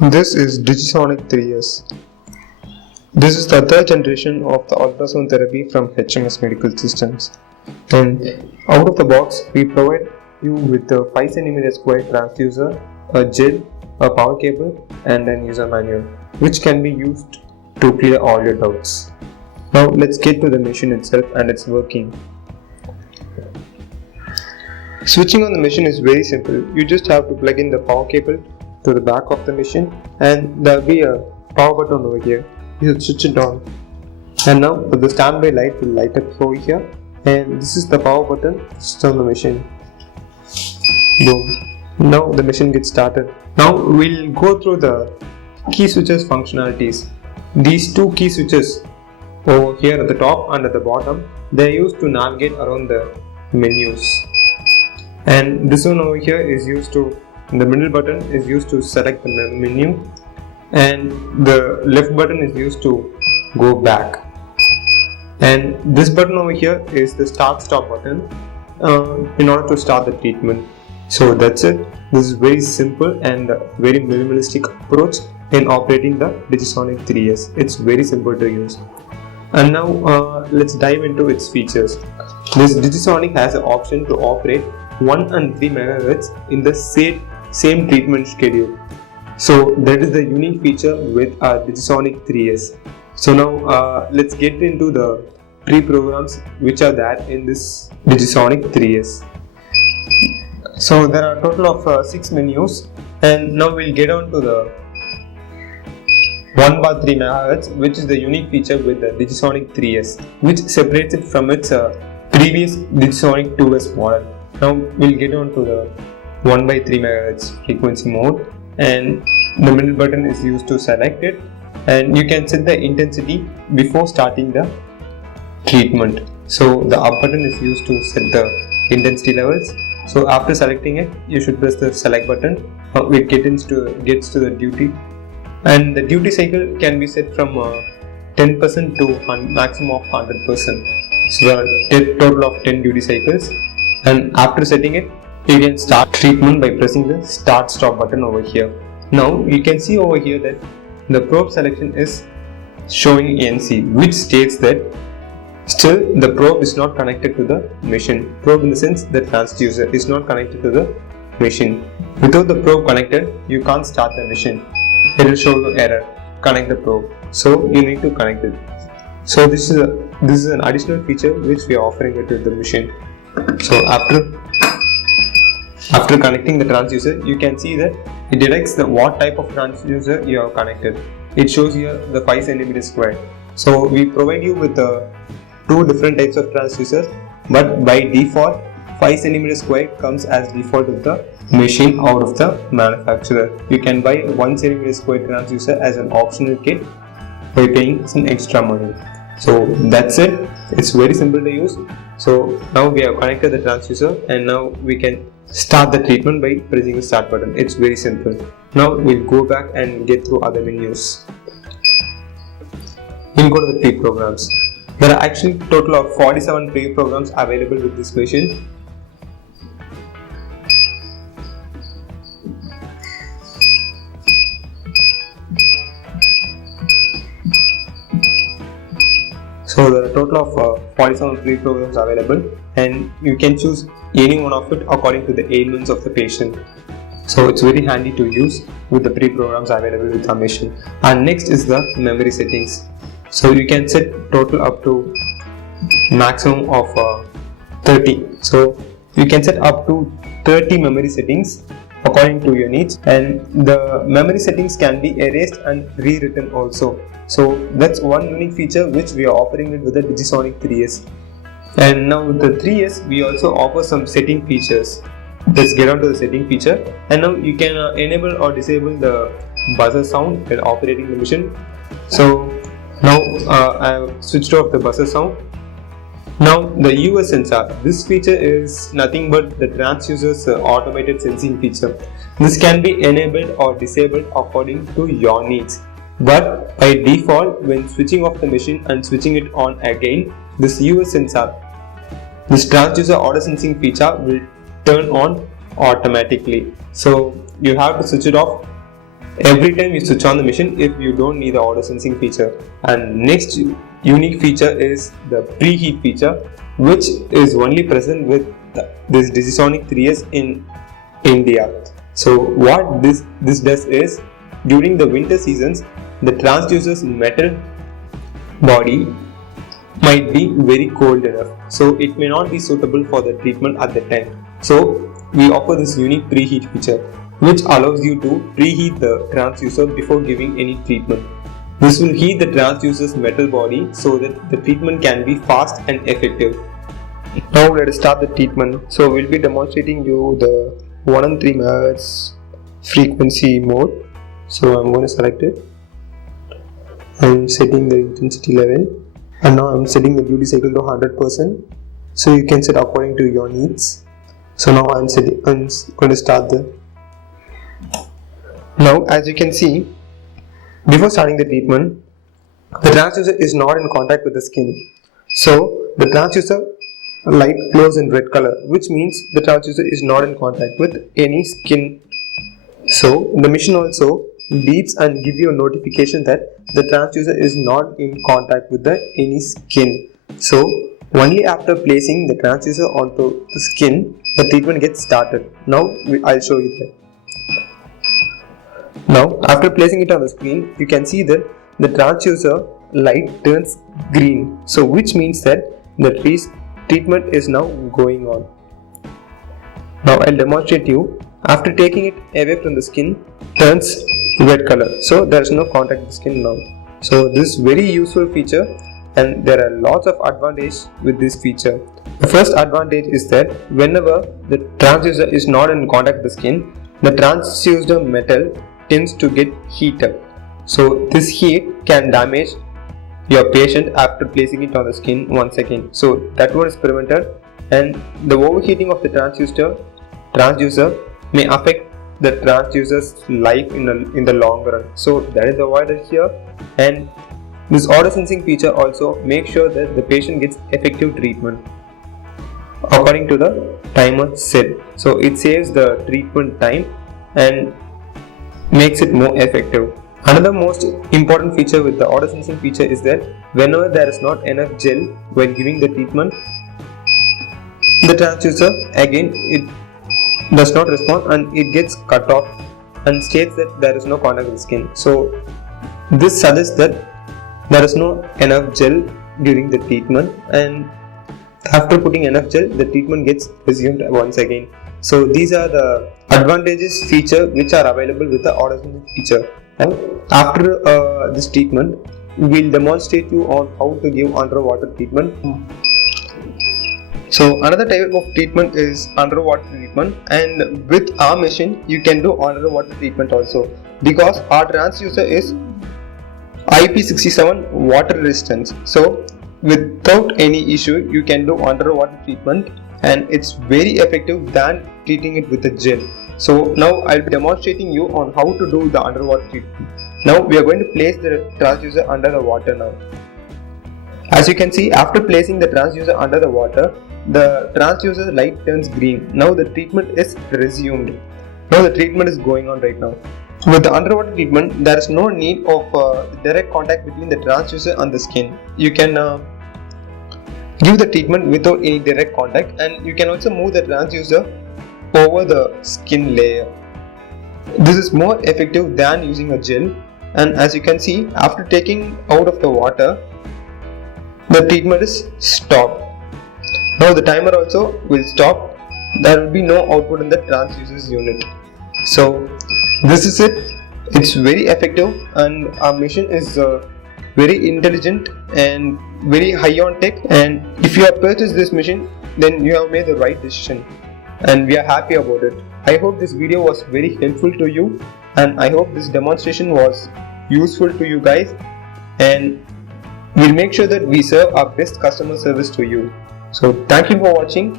This is DIGISONIC 3S. This is the third generation of the ultrasound therapy from HMS Medical Systems. And out of the box, we provide you with a 5 cm square transducer, a gel, a power cable, and an user manual, which can be used to clear all your doubts. Now let's get to the machine itself and its working. Switching on the machine is very simple. You just have to plug in the power cable to the back of the machine, and there will be a power button over here. You switch it on, and now the standby light will light up over here, and this is the power button. Switch on the machine. Boom. Now the machine gets started. Now we'll go through the key switches functionalities. These two key switches over here at the top and at the bottom, they are used to navigate around the menus. And this one over here is used to, the middle button is used to select the menu, and the left button is used to go back. And this button over here is the start stop button in order to start the treatment. So that's it. This is very simple and very minimalistic approach in operating the DIGISONIC 3S. It's very simple to use. And now let's dive into its features. This DIGISONIC has an option to operate 1 and 3 MHz in the same treatment schedule. So that is the unique feature with our DIGISONIC 3S. So now let's get into the pre-programs which are there in this DIGISONIC 3S. So there are a total of 6 menus, and now we'll get on to the 1/3 MHz, which is the unique feature with the DIGISONIC 3S, which separates it from its previous DIGISONIC 2S model. Now we'll get on to the 1/3 MHz frequency mode, and the middle button is used to select it, and you can set the intensity before starting the treatment. So the up button is used to set the intensity levels. So after selecting it, you should press the select button. It gets to the duty, and the duty cycle can be set from 10% to maximum of 100%. So there are total of 10 duty cycles, and after setting it, you can start treatment by pressing the start stop button over here. Now you can see over here that the probe selection is showing NC, which states that still the probe is not connected to the machine. Probe in the sense the transducer is not connected to the machine. Without the probe connected, you can't start the machine. It will show the error, connect the probe. So you need to connect it. So this is an additional feature which we are offering it to the machine. So after connecting the transducer, you can see that it detects what type of transducer you have connected. It shows here the 5 cm square. So we provide you with two different types of transducers, but by default 5 cm square comes as default of the machine out of the manufacturer. You can buy 1 cm square transducer as an optional kit by paying some extra money. So that's it. It's very simple to use. So now we have connected the transducer, and now we can start the treatment by pressing the start button. It's very simple. Now we'll go back and get through other menus. We'll go to the pre-programs. There are actually a total of 47 pre-programs available with this machine. So there are a total of 47 pre-programs available, and you can choose any one of it according to the ailments of the patient. So it's very handy to use with the pre-programs available with our machine. And next is the memory settings. So you can set total up to maximum of 30. So you can set up to 30 memory settings according to your needs, and the memory settings can be erased and rewritten also. So that's one unique feature which we are offering it with the DIGISONIC 3S. And now with the 3S, we also offer some setting features. Let's get on to the setting feature, and now you can enable or disable the buzzer sound while operating the machine. So now I have switched off the buzzer sound. Now the US sensor. This feature is nothing but the transducer's automated sensing feature. This can be enabled or disabled according to your needs. But by default, when switching off the machine and switching it on again, this US sensor, this transducer auto sensing feature will turn on automatically. So you have to switch it off every time you switch on the machine if you don't need the auto sensing feature. And next unique feature is the preheat feature, which is only present with this DIGISONIC 3S in India. So what this does is, during the winter seasons, the transducer's metal body might be very cold enough, so it may not be suitable for the treatment at the time. So we offer this unique preheat feature, which allows you to preheat the transducer before giving any treatment. This will heat the transducer's metal body so that the treatment can be fast and effective. Now let us start the treatment. So we'll be demonstrating you the 1 and 3 MHz frequency mode. So I'm going to select it. I'm setting the intensity level, and now I'm setting the duty cycle to 100%. So you can set according to your needs. So now I'm going to start the. Now as you can see, before starting the treatment, the transducer is not in contact with the skin. So the transducer light glows in red color, which means the transducer is not in contact with any skin. So the machine also beeps and give you a notification that the transducer is not in contact with any skin. So only after placing the transducer onto the skin, the treatment gets started. Now I'll show you that. Now after placing it on the screen, you can see that the transducer light turns green, so which means that the treatment is now going on. Now I'll demonstrate you. After taking it away from the skin, turns red color, so there is no contact with the skin now. So this is very useful feature, and there are lots of advantages with this feature. The first advantage is that whenever the transducer is not in contact with the skin, the transducer metal tends to get heated. So this heat can damage your patient after placing it on the skin once again. So that one is prevented, and the overheating of the transducer may affect the transducer's life in the long run. So that is avoided here, and this auto sensing feature also makes sure that the patient gets effective treatment according to the timer set. So it saves the treatment time and makes it more effective. Another most important feature with the auto sensing feature is that whenever there is not enough gel while giving the treatment, the transducer again it does not respond and it gets cut off and states that there is no contact with the skin. So this suggests that there is no enough gel during the treatment, and after putting enough gel, the treatment gets resumed once again. So these are the advantages feature which are available with the auto sensing feature. Now after this treatment, we will demonstrate you on how to give underwater treatment. So another type of treatment is underwater treatment, and with our machine you can do underwater treatment also, because our transducer is IP67 water resistance. So without any issue you can do underwater treatment, and it's very effective than treating it with a gel. So now I'll be demonstrating you on how to do the underwater treatment. Now we are going to place the transducer under the water now. As you can see, after placing the transducer under the water, the transducer light turns green. Now the treatment is resumed. Now the treatment is going on right now. With the underwater treatment, there is no need of direct contact between the transducer and the skin. You can give the treatment without any direct contact, and you can also move the transducer over the skin layer. This is more effective than using a gel, and as you can see, after taking out of the water, the treatment is stopped. Now the timer also will stop. There will be no output in the transducer's unit. So this is it. It's very effective, and our machine is very intelligent and very high on tech. And if you have purchased this machine, then you have made the right decision, and we are happy about it. I hope this video was very helpful to you, and I hope this demonstration was useful to you guys, and we'll make sure that we serve our best customer service to you. So thank you for watching.